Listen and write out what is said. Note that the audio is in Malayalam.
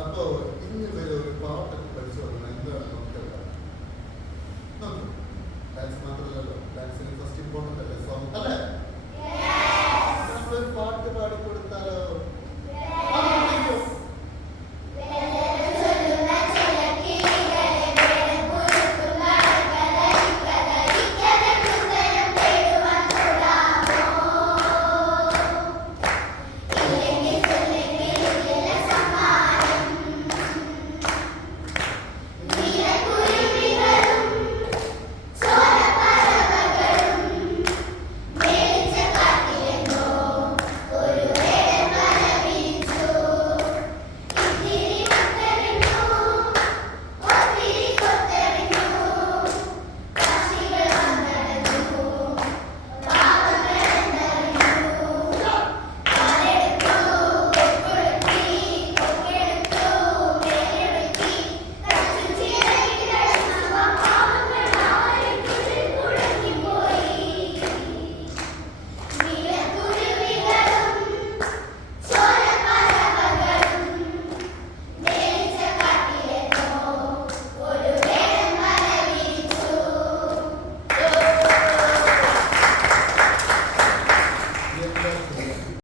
അപ്പോ ഇന്ന് വരെ ഒരു പാട്ടൊക്കെ പഠിച്ചു വരണം എന്താണ് നോക്കിയത്? ഡാൻസ് മാത്രമല്ലല്ലോ, ഡാൻസിന് ഫസ്റ്റ് ഇമ്പോർട്ടൻ്റ് അല്ലേ